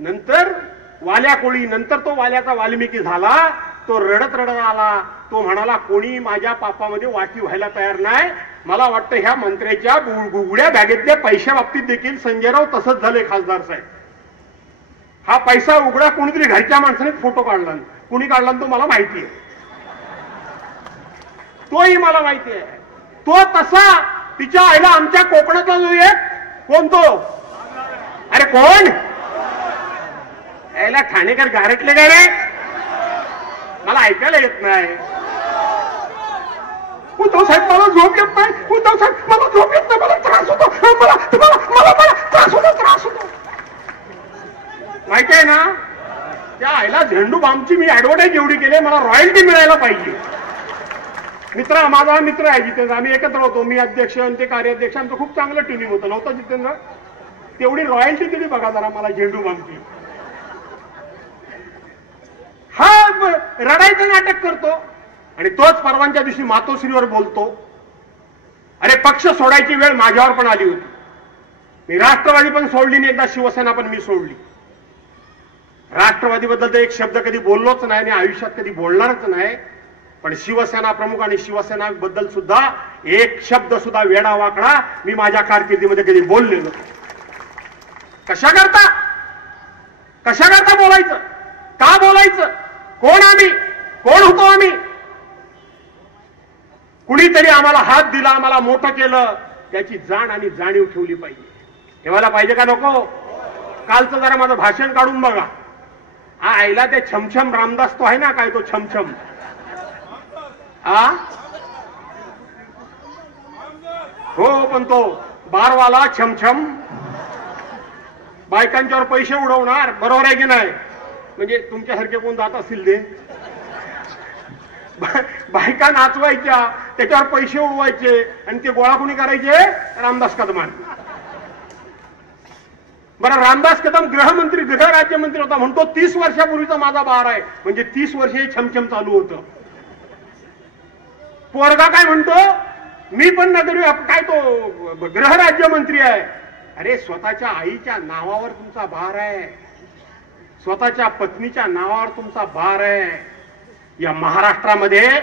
नंतर वाल्या कोळी, नंतर तो वाल्याचा वाल्मिकी झाला. तो रडत रडत आला. तो म्हणाला कोणी माझ्या पापामध्ये वाटी व्हायला तयार नाही. मला वाटतं ह्या मंत्र्याच्या गुगड्या बॅगेतल्या पैशा बाबतीत देखील संजयराव तसंच झाले खासदार साहेब. हा पैसा उघडा कोणीतरी घरच्या माणसाने फोटो काढला. कुणी काढला तो मला माहिती आहे, तोही मला माहिती आहे. तो तसा तिच्या आईला आमच्या कोकणातला जो एक कोण तो, अरे कोण यायला ठाणेकर गारटले काय रे, मला ऐकायला येत नाही. उद्धव साहेब मला झोप येत नाही, उद्धव साहेब मला झोप येत नाही, मला त्रास होतो, मला त्रास होतो. माहिती आहे ना, त्या आईला झेंडू बामची मी ऍडव्हर्टाईज एवढी केली, मला रॉयल्टी मिळायला पाहिजे. मित्र, माझा मित्र आहे जितेंद्र, आम्ही एकत्र होतो. मी अध्यक्ष आणि ते कार्याध्यक्ष, आमचं खूप चांगलं ट्युनिंग होतं. नव्हतं जितेंद्र? तेवढी रॉयल्टी दिली बघा जरा मला झेंडू बामची. हा रडायचं नाटक करतो आणि तोच परवांच्या दिवशी मातोश्रीवर बोलतो. अरे पक्ष सोडायची वेळ माझ्यावर पण आली होती. मी राष्ट्रवादी पण सोडली नाही, एकदा शिवसेना पण मी सोडली. राष्ट्रवादीबद्दल तर एक शब्द कधी बोललोच नाही आणि आयुष्यात कधी बोलणारच नाही. पण शिवसेना प्रमुख आणि शिवसेना बद्दल सुद्धा एक शब्द सुद्धा वेडा वाकडा मी माझ्या कारकिर्दीमध्ये कधी बोललेलो. कशा करता बोलायचं, का बोलायचं, कोण आम्ही, कोण होतो आम्ही. कुणीतरी आम्हाला हात दिला, आम्हाला मोठं केलं, त्याची जाण आणि जाणीव ठेवली पाहिजे. ठेवायला पाहिजे का नको. कालचं जरा माझं भाषण काढून बघा. आईला ते छमछम रामदास तो आहे ना, काय तो छमछम, हो पण तो बारवाला छमछम बायकांच्यावर पैसे उडवणार, बरोबर आहे की नाही. म्हणजे तुमच्यासारखे कोण जात असतील ते, बायका नाचवायच्या, त्याच्यावर पैसे उडवायचे आणि ते गोळा कोणी करायचे, रामदास कदमान. बरं, रामदास कदम गृहमंत्री, गृहराज्यमंत्री होता, म्हणतो 30 वर्षापूर्वीचा माझा बार आहे. म्हणजे 30 वर्ष हे छमछम चालू होतं. पोरगा काय म्हणतो, मी पण नगरी काय तो गृहराज्यमंत्री आहे. अरे स्वतःच्या आईच्या नावावर तुमचा भार आहे, स्वतःच्या पत्नीच्या नावावर तुमचा भार आहे. या महाराष्ट्रामध्ये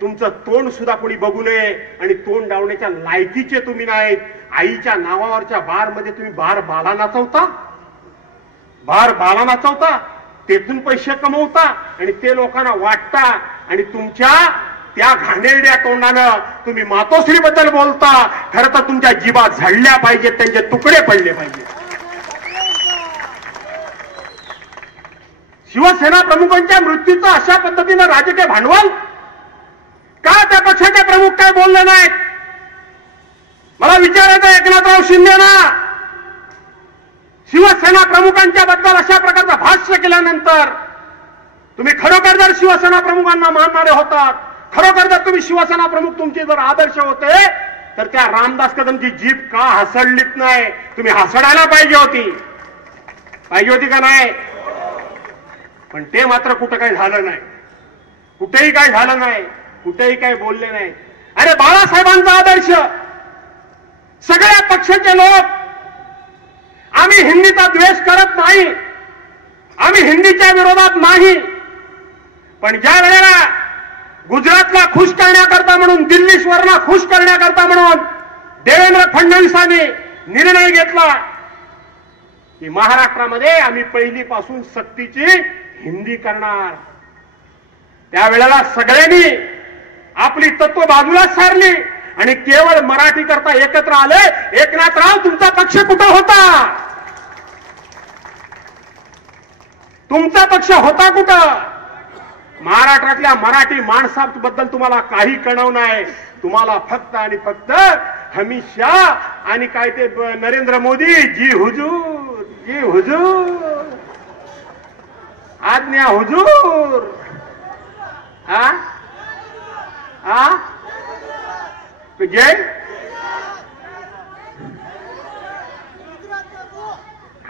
तुमचं तोंड सुद्धा कोणी बघू नये आणि तोंड डावण्याच्या लायकीचे तुम्ही नाहीत. आईच्या नावावरच्या बार मध्ये तुम्ही बार बाला नाचवता, तेथून पैसे कमवता आणि ते लोकांना वाटता आणि तुमच्या त्या घाणेरड्या तोंडानं तुम्ही मातोश्री बद्दल बोलता. खरं तर तुमच्या जीवा झडल्या पाहिजेत, त्यांचे तुकडे पडले पाहिजे. शिवसेना प्रमुखांच्या मृत्यूचं अशा पद्धतीनं राजकीय भांडवल का त्या पक्षाचे प्रमुख काय बोलले नाहीत. मला विचारायचं एकनाथराव शिंदेना, शिवसेना प्रमुखांच्या बद्दल अशा प्रकारचं भाष्य केल्यानंतर तुम्ही खरोखर जर शिवसेना प्रमुखांना मानणारे होतात, खरोखर जर तुम्ही शिवसेना प्रमुख तुमचे जर आदर्श होते, तर त्या रामदास कदमची जीभ का हसडलीत नाही. तुम्ही हसडायला पाहिजे होती का नाही. पण ते मात्र कुठं काही झालं नाही, कुठेही काय झालं नाही, कुठेही काय बोलले नाही. अरे बाळासाहेबांचा आदर्श, सगळ्या पक्षाचे लोक, आम्ही हिंदीचा द्वेष करत नाही, आम्ही हिंदीच्या विरोधात नाही. पण ज्या वेळेला गुजरातला खुश करण्याकरता म्हणून, दिल्लीश्वरला खुश करण्याकरता म्हणून देवेंद्र फडणवीसांनी निर्णय घेतला की महाराष्ट्रामध्ये आम्ही पहिलीपासून सक्तीची हिंदी करणार, त्यावेळेला सगळ्यांनी आपली तत्व बाजूला सारली आणि केवळ मराठी करता एकत्र आले. एकनाथराव, तुमचा पक्ष कुठं होता, तुमचा पक्ष होता कुठं. महाराष्ट्रातल्या मराठी माणसाबद्दल तुम्हाला काही कळव नाही. तुम्हाला फक्त आणि फक्त हमेशा आणि काय ते नरेंद्र मोदी जी हुजूर, जी हुजूर, आज्ञा हुजूर, जय.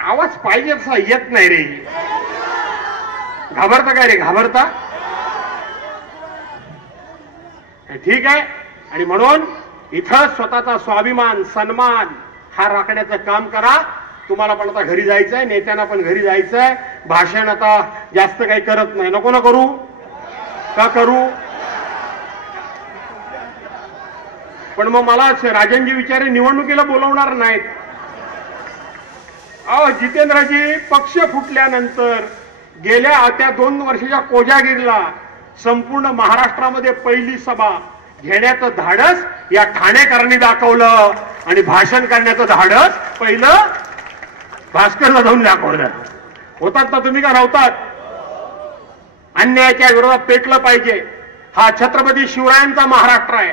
आवाज पाहिजे तसा येत नाही रे. घाबरता काय रे, घाबरता. ठीक आहे. आणि म्हणून इथं स्वतःचा स्वाभिमान, सन्मान हा राखण्याचं काम करा. तुम्हाला पण आता घरी जायचंय, नेत्यांना पण घरी जायचंय. भाषण आता जास्त काही करत नाही. नको ना करू का करू? पण मग मला राजनजी विचारे निवडणुकीला बोलवणार नाहीत. अहो जितेंद्रजी, पक्ष फुटल्यानंतर गेल्या त्या 2 वर्षाच्या कोजागिरीला संपूर्ण महाराष्ट्रामध्ये पहिली सभा घेण्याचं धाडस या ठाणेकरांनी दाखवलं आणि भाषण करण्याचं धाडस पहिलं भास्करला जाऊन दाखवलं. होतात ना तुम्ही का नव्हतात? अन्यायाच्या विरोधात पेटलं पाहिजे. हा छत्रपती शिवरायांचा महाराष्ट्र आहे.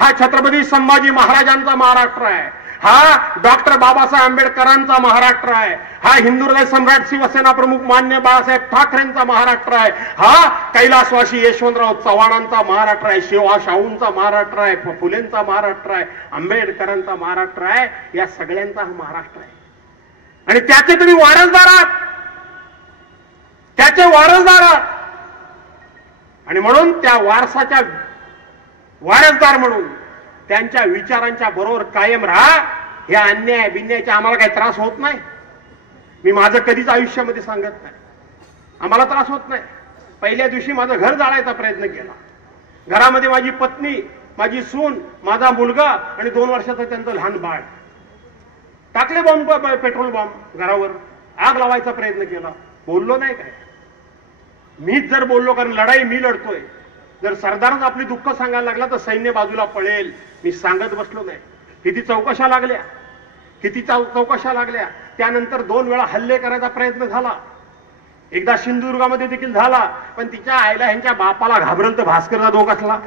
हा छत्रपती संभाजी महाराजांचा महाराष्ट्र आहे. हा डॉक्टर बाबासाहेब आंबेडकरांचा महाराष्ट्र आहे. हा हिंदुहृदय सम्राट शिवसेना प्रमुख मान्य बाळासाहेब ठाकरेंचा महाराष्ट्र आहे. हा कैलासवासी यशवंतराव चव्हाणांचा महाराष्ट्र आहे. शिवा शाहूंचा महाराष्ट्र आहे. फुलेंचा महाराष्ट्र आहे. आंबेडकरांचा महाराष्ट्र आहे. या सगळ्यांचा हा महाराष्ट्र आहे आणि त्याचे तुम्ही वारसदार आहात. त्याचे वारसदार आहात आणि म्हणून त्या वारसाच्या वारसदार म्हणून त्यांच्या विचारांच्या बरोबर कायम राहा. या अन्याय बिन्यायाचा आम्हाला काही त्रास होत नाही. मी माझं कधीच आयुष्यामध्ये सांगत नाही. आम्हाला त्रास होत नाही. पहिल्या दिवशी माझं घर जाळायचा प्रयत्न केला. घरामध्ये माझी पत्नी, माझी सून, माझा मुलगा आणि 2 वर्षाचं त्यांचं लहान बाळ. टाकले बॉम्ब, पेट्रोल बॉम्ब घरावर. आग लावायचा प्रयत्न केला. बोललो नाही काय? मीच जर बोललो, कारण लढाई मी लढतोय. जर सरदारच आपली दुःख सांगायला लागला तर सैन्य बाजूला पळेल. मी सांगत बसलो नाही. किती चौकशा लागल्या, किती चौकशा लागल्या. त्यानंतर 2 वेळा हल्ले करायचा प्रयत्न झाला. एकदा सिंधुदुर्गामध्ये देखील झाला. पण तिच्या आईला ह्यांच्या बापाला घाबरल तर भास्करचा दोघ असला.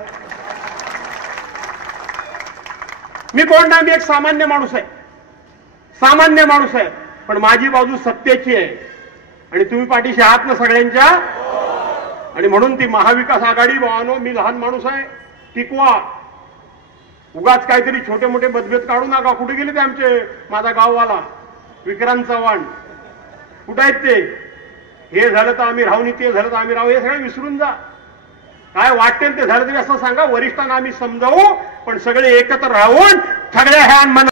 मी कोण नाही, मी एक सामान्य माणूस आहे. सामान्य माणूस आहे. पण माझी बाजू सत्याची आहे आणि तुम्ही पाठीशी आहात ना सगळ्यांच्या. आणि म्हणून ती महाविकास आघाडी, भावानो, मी लहान माणूस आहे, टिकवा. उगाच काहीतरी छोटे मोठे मतभेद काढू नका. कुठे गेले ते आमचे, माझा गाववाला विक्रांत चव्हाण, कुठे आहेत ते? हे झालं तर आम्ही राहू, ते झालं तर आम्ही राहू, हे सगळं विसरून जा. काय वाटेल ते झालं तरी असं सांगा. वरिष्ठांना आम्ही समजावू, पण सगळे एकत्र राहून सगळ्या ह्या